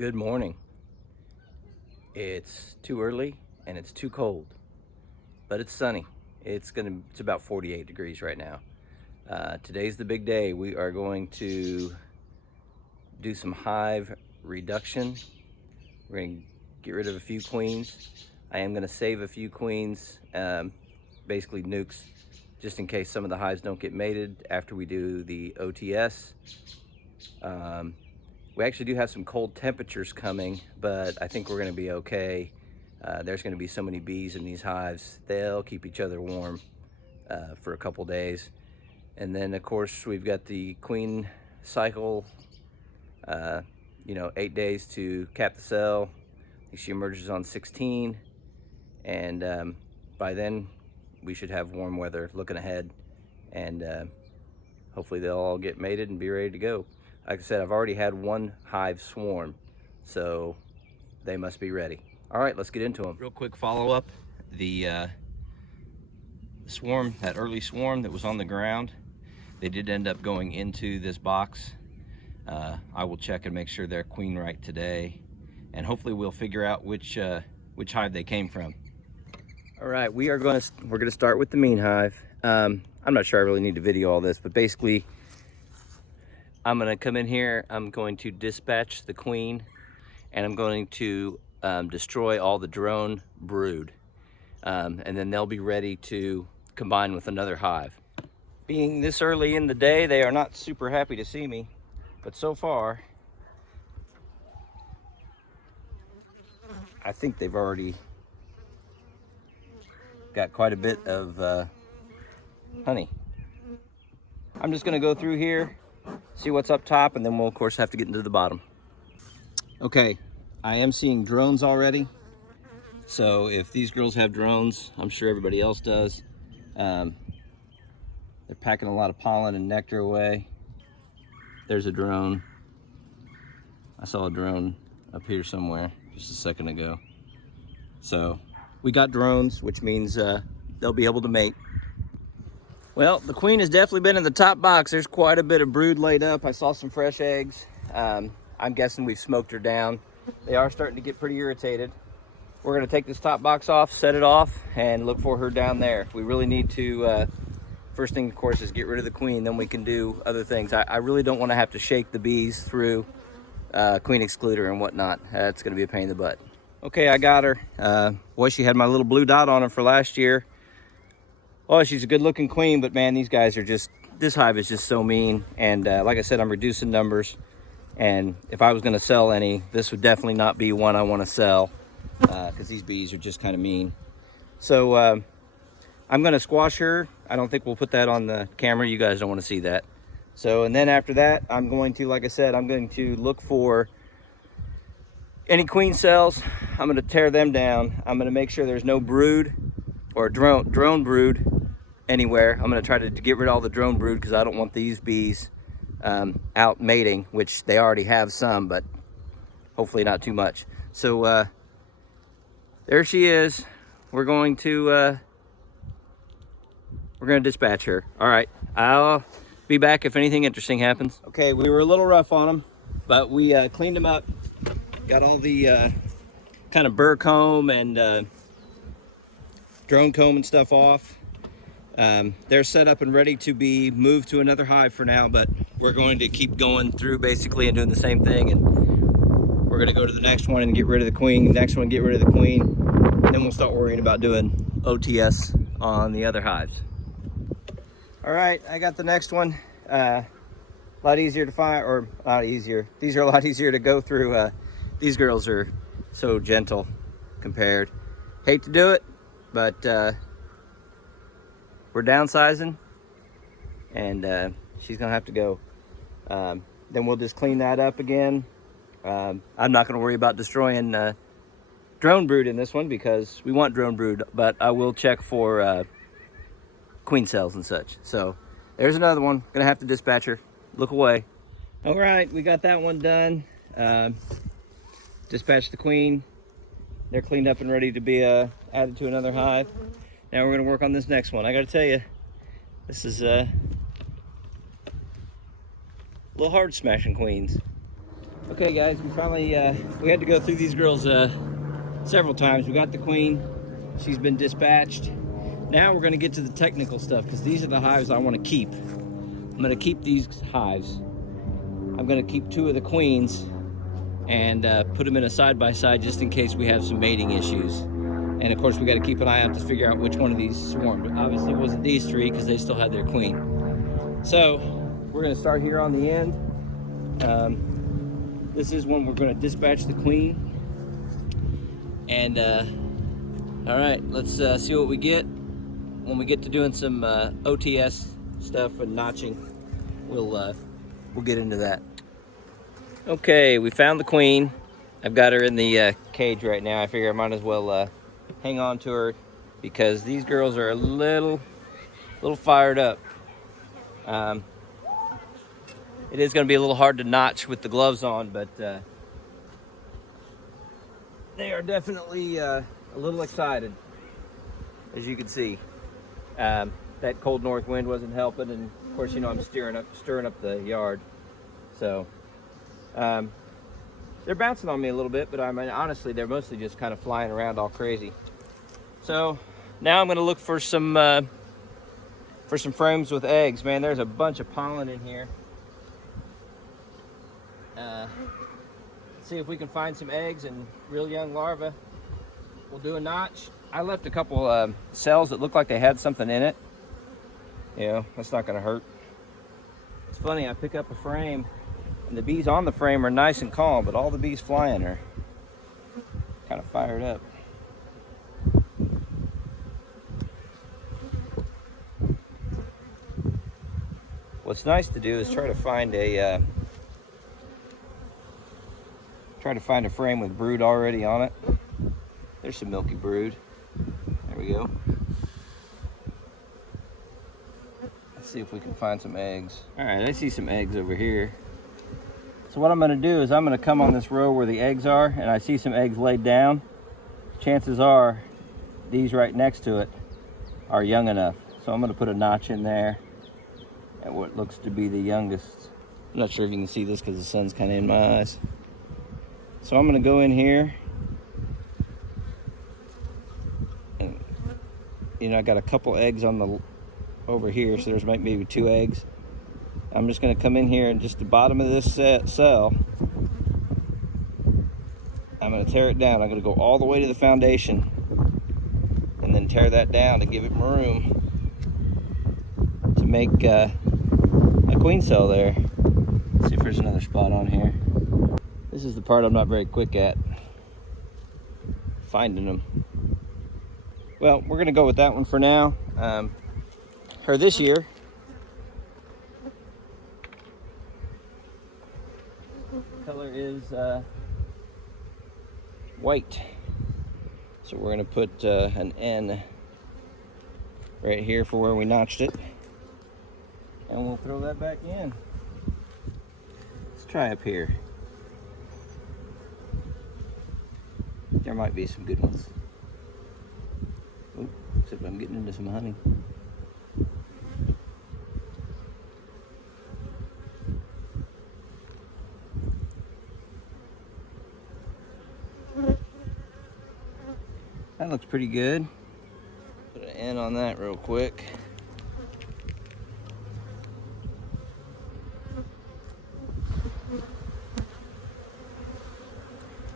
Good morning. It's too early and it's too cold, but it's sunny. It's about 48 degrees right now. Today's the big day. We are going to do some hive reduction. We're going to get rid of a few queens. I am going to save a few queens, basically nukes, just in case some of the hives don't get mated after we do the OTS. We actually do have some cold temperatures coming, but I think we're going to be okay. There's going to be so many bees in these hives, they'll keep each other warm for a couple days. And then of course we've got the queen cycle, 8 days to cap the cell. I think she emerges on 16, and by then we should have warm weather looking ahead, and hopefully they'll all get mated and be ready to go. Like I said, I've already had one hive swarm, so they must be ready. All right, let's get into them. Real quick follow-up. The swarm, that early swarm that was on the ground, they did end up going into this box. I will check and make sure they're queen right today, and hopefully we'll figure out which hive they came from. All right, we're gonna start with the mean hive. I'm not sure I really need to video all this, but basically I'm gonna come in here, I'm going to dispatch the queen, and I'm going to destroy all the drone brood. And then they'll be ready to combine with another hive. Being this early in the day, they are not super happy to see me, but so far, I think they've already got quite a bit of honey. I'm just gonna go through here, see what's up top, and then we'll of course have to get into the bottom. Okay, I am seeing drones already. So if these girls have drones, I'm sure everybody else does. They're packing a lot of pollen and nectar away. There's a drone. I saw a drone up here somewhere just a second ago. So we got drones, which means they'll be able to mate. Well, the queen has definitely been in the top box. There's quite a bit of brood laid up. I saw some fresh eggs. I'm guessing we've smoked her down. They are starting to get pretty irritated. We're gonna take this top box off, set it off, and look for her down there. We really need to, first thing of course is get rid of the queen, then we can do other things. I really don't wanna have to shake the bees through queen excluder and whatnot. That's gonna be a pain in the butt. Okay, I got her. Boy, she had my little blue dot on her for last year. Oh, she's a good looking queen, but man, these guys are just, this hive is just so mean. And like I said, I'm reducing numbers. And if I was gonna sell any, this would definitely not be one I wanna sell, because these bees are just kind of mean. So I'm gonna squash her. I don't think we'll put that on the camera. You guys don't wanna see that. So, and then after that, I'm going to, like I said, I'm going to look for any queen cells. I'm gonna tear them down. I'm gonna make sure there's no brood or drone brood anywhere. I'm gonna try to get rid of all the drone brood because I don't want these bees out mating, which they already have some, but hopefully not too much. So there she is. We're going to dispatch her. All right, I'll be back if anything interesting happens. Okay, we were a little rough on them, but we cleaned them up, got all the kind of burr comb and drone comb and stuff off. They're set up and ready to be moved to another hive for now, but we're going to keep going through basically and doing the same thing, and we're going to go to the next one and get rid of the queen, next one get rid of the queen, then we'll start worrying about doing OTS on the other hives. All right, I got the next one. A lot easier to find, or not easier, these are a lot easier to go through. These girls are so gentle compared. Hate to do it, but we're downsizing, and she's gonna have to go. Then we'll just clean that up again. I'm not gonna worry about destroying drone brood in this one because we want drone brood, but I will check for queen cells and such. So there's another one. Gonna have to dispatch her. Look away. All right, we got that one done. Dispatch the queen. They're cleaned up and ready to be added to another hive. Now we're gonna work on this next one. I gotta tell you, this is a little hard smashing queens. Okay guys, we finally, we had to go through these girls several times. We got the queen, she's been dispatched. Now we're gonna get to the technical stuff because these are the hives I wanna keep. I'm gonna keep these hives. I'm gonna keep 2 of the queens and put them in a side-by-side just in case we have some mating issues. And of course we gotta keep an eye out to figure out which one of these swarmed. But obviously it wasn't these 3 because they still had their queen. So we're gonna start here on the end. This is when we're gonna dispatch the queen. And all right, let's see what we get. When we get to doing some OTS stuff and notching, we'll get into that. Okay, we found the queen. I've got her in the cage right now. I figure I might as well hang on to her because these girls are a little fired up. It is going to be a little hard to notch with the gloves on, but they are definitely a little excited, as you can see. That cold north wind wasn't helping, and of course, you know, I'm stirring up the yard. So they're bouncing on me a little bit, but I mean, honestly, they're mostly just kind of flying around all crazy. So now I'm going to look for some frames with eggs. Man, there's a bunch of pollen in here. See if we can find some eggs and real young larvae. We'll do a notch. I left a couple cells that looked like they had something in it. You know, that's not gonna hurt. It's funny, I pick up a frame and the bees on the frame are nice and calm, but all the bees flying are kind of fired up. What's nice to do is try to find a frame with brood already on it. There's some milky brood. There we go. Let's see if we can find some eggs. All right, I see some eggs over here. So what I'm gonna do is I'm gonna come on this row where the eggs are, and I see some eggs laid down. Chances are these right next to it are young enough. So I'm gonna put a notch in there at what looks to be the youngest. I'm not sure if you can see this because the sun's kind of in my eyes. So I'm gonna go in here, and you know, I got a couple eggs on the over here, so there's maybe 2 eggs. I'm just gonna come in here and just the bottom of this cell, I'm gonna tear it down. I'm gonna go all the way to the foundation and then tear that down to give it room to make a queen cell there. Let's see if there's another spot on here. This is the part I'm not very quick at, finding them. Well, we're gonna go with that one for now. Her this year. Color is white. So we're gonna put an N right here for where we notched it. And we'll throw that back in. Let's try up here. There might be some good ones. Oh, except I'm getting into some honey. That looks pretty good. Put an N on that real quick.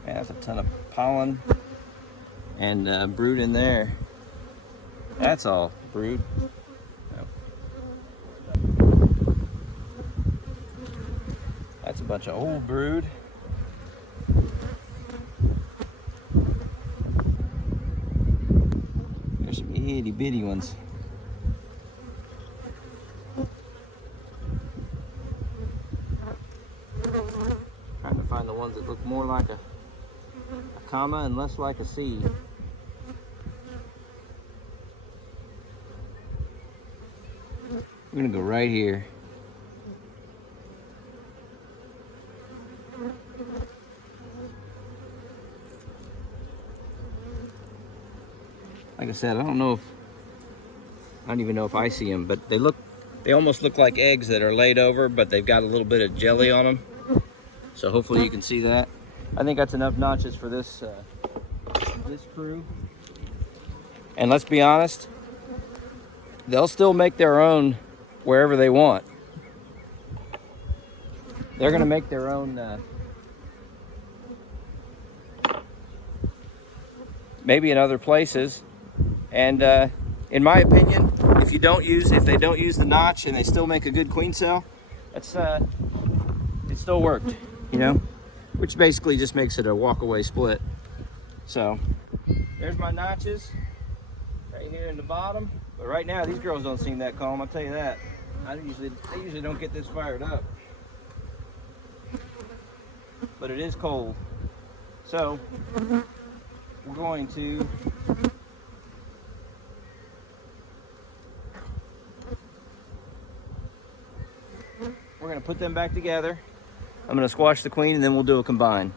Yeah, that's a ton of pollen and brood in there. That's all brood. That's a bunch of old brood. There's some itty bitty ones. Trying to find the ones that look more like a comma and less like a C. I'm gonna go right here. Like I said, I don't even know if I see them, but they almost look like eggs that are laid over, but they've got a little bit of jelly on them. So hopefully you can see that. I think that's enough notches for this this crew. And let's be honest, they'll still make their own wherever they want. They're gonna make their own maybe in other places. And in my opinion, if they don't use the notch and they still make a good queen cell, that's it still worked, you know, which basically just makes it a walk-away split. So there's my notches right here in the bottom. But right now these girls don't seem that calm, I'll tell you that. They usually don't get this fired up. But it is cold. So we're going to put them back together. I'm going to squash the queen and then we'll do a combine.